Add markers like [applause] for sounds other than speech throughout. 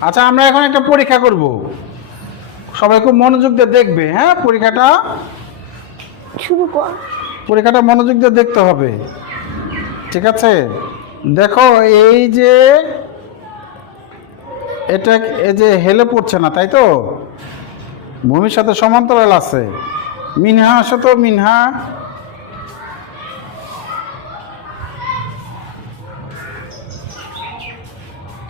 আচ্ছা আমরা এখন একটা পরীক্ষা করব। সবাই খুব মনোযোগ দিয়ে দেখবে হ্যাঁ? পরীক্ষাটা শুরু কর। পরীক্ষাটা মনোযোগ দিয়ে দেখতে হবে। ঠিক আছে? দেখো এই যে এটা এই যে হেলে পড়ছে না তাই তো? ভূমির সাথে সমান্তরাল আছে। মিনহা আসো তো মিনহা।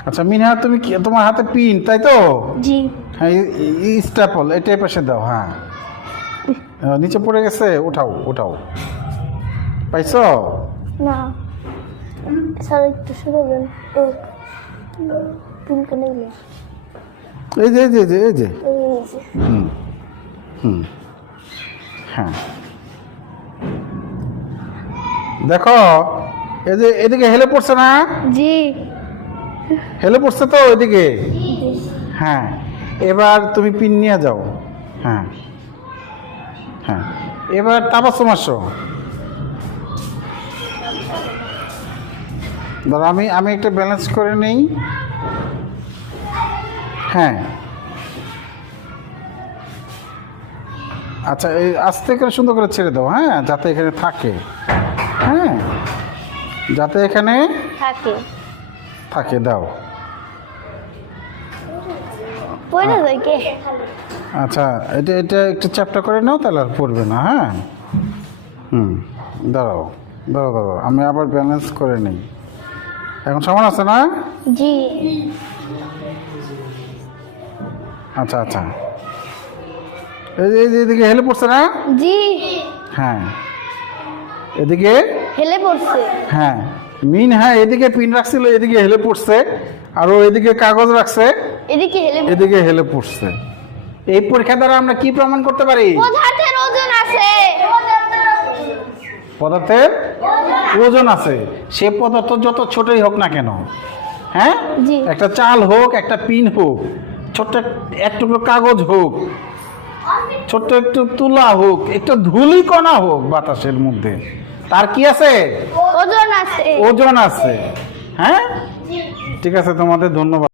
আচ্ছা মিনহা তুমি কি তোমার হাতে পিন তাই তো? জি। হ্যাঁ স্ট্যাপল এটাই পাশে দাও হ্যাঁ। [laughs] নিচে পড়ে গেছে উঠাও উঠাও। পাইছো? না। স্যার একটু শুরু দেন পিন কেনে গিয়ে এই যে এই যে এই যে, এই যে এই যে। হুম হুম। হ্যাঁ। দেখো এই যে এদিকে হেলে পড়ছে না? জি। হেলে পড়ছে তো ওইদিকে? হ্যাঁ এবার তুমি পিন নিয়ে যাও। হ্যাঁ হ্যাঁ এবার তাবাসম আসো। ধরো, আমি আমি একটা ব্যালেন্স করে নেই। হ্যাঁ। আচ্ছা এই আস্তে করে সুন্দর করে ছেড়ে দাও হ্যাঁ যাতে এখানে থাকে। হ্যাঁ যাতে এখানে থাকে। থাকে দাও। আচ্ছা এটা এটা একটু চ্যাপটা করে নাও তাহলে আর পড়বে না হ্যাঁ? হুম দাঁড়াও দাঁড়াও দাঁড়াও আমি আবার ব্যালেন্স করে নিই। এখন সমান আছে না? জি। আচ্ছা আচ্ছা। এই যে এদিকে হেলে পড়ছে না? জি। হ্যাঁ। এদিকে? হেলে পড়ছে। হ্যাঁ। মিন হ্যাঁ এদিকে পিন রাখছিল এদিকে হেলে পড়ছে আর ও এদিকে কাগজ রাখছে এদিকে হেলে এদিকে হেলে পড়ছে। এই পরীক্ষা দ্বারা আমরা কি প্রমাণ করতে পারি? পদার্থের ওজন আছে। পদার্থের ওজন। আছে। সে পদার্থ যত ছোটই হোক না কেন হ্যাঁ। একটা চাল হোক একটা পিন হোক ছোট্ট এক- টুকরো কাগজ হোক ছোট্ট একটু তুলা হোক একটু ধুলি কণা হোক বাতাসের মধ্যে। তার কি আছে? ওজন আছে। ওজন আছে। হ্যাঁ? ঠিক আছে তোমাদের ধন্যবাদ।